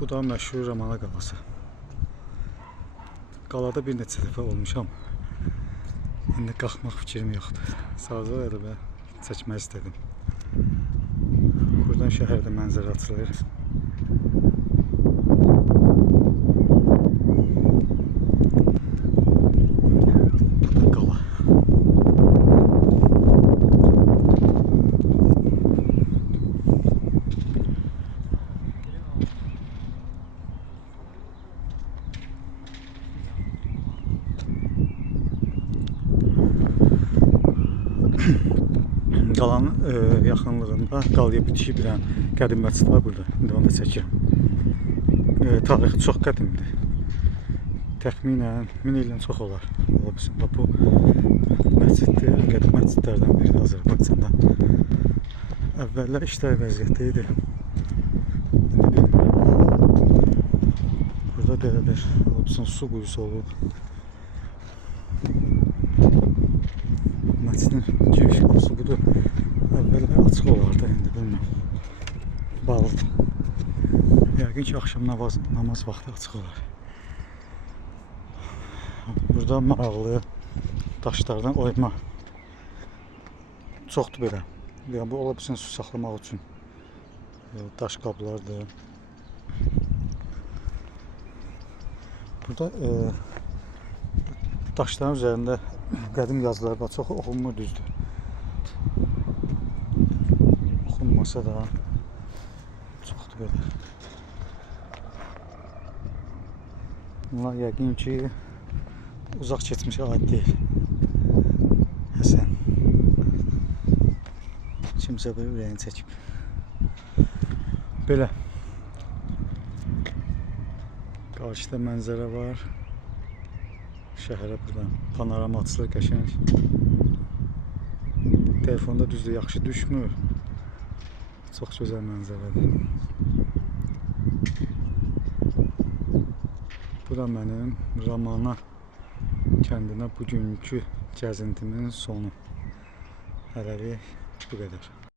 Bu da məşhur Ramana qalası. Qalada bir neçə dəfə olmuşam. İndi qalxmaq fikrim yoxdur. Sadəcə elə belə çəkmək istədim. Buradan şəhərdə mənzərə açılır. Bu da qala. Qalanın yaxınlığında qalaya bitişi bir qədim məscid var burada. İndi onu da çəkirəm. Tarixi çox qədimdir. Təxminən 1000 ildən çox olar. Ola bilsin. Bu məsciddir, ən qədim məscidlərdən biridir Azərbaycanda. Əvvəllər işlər vəziyyətdə idi. İndi bilmirəm. Burada belə bir ola bilsin su quyusu olub. Məscidin giriş qapısı budur. Əvvəllər açıq olardı, indi bilmirəm. Bağlıdır. Yəqin ki, axşam namaz vaxtı açıq olar. Burada maraqlı daşlardan oyma çoxdur belə. Yəni, bu ola bilsin su saxlamaq üçün daş qablardır. Burada daşların üzərində qədim yazılar var, çox oxunmur, düzdür. Oxunmasa da çoxdur belə. Bunlar yəqin ki, uzaq keçmişə aid deyil. Həsən. Kimsə bir ürəyini çəkib. Belə. Qarşıda mənzərə var. Şəhərə buradan panorama açılır, qəşəng. Telefonda düzdür, yaxşı düşmür. Çox gözəl mənzərədir. Bu da mənim Ramana kəndinə bugünkü gəzintimin sonu. Hələlik bu qədər.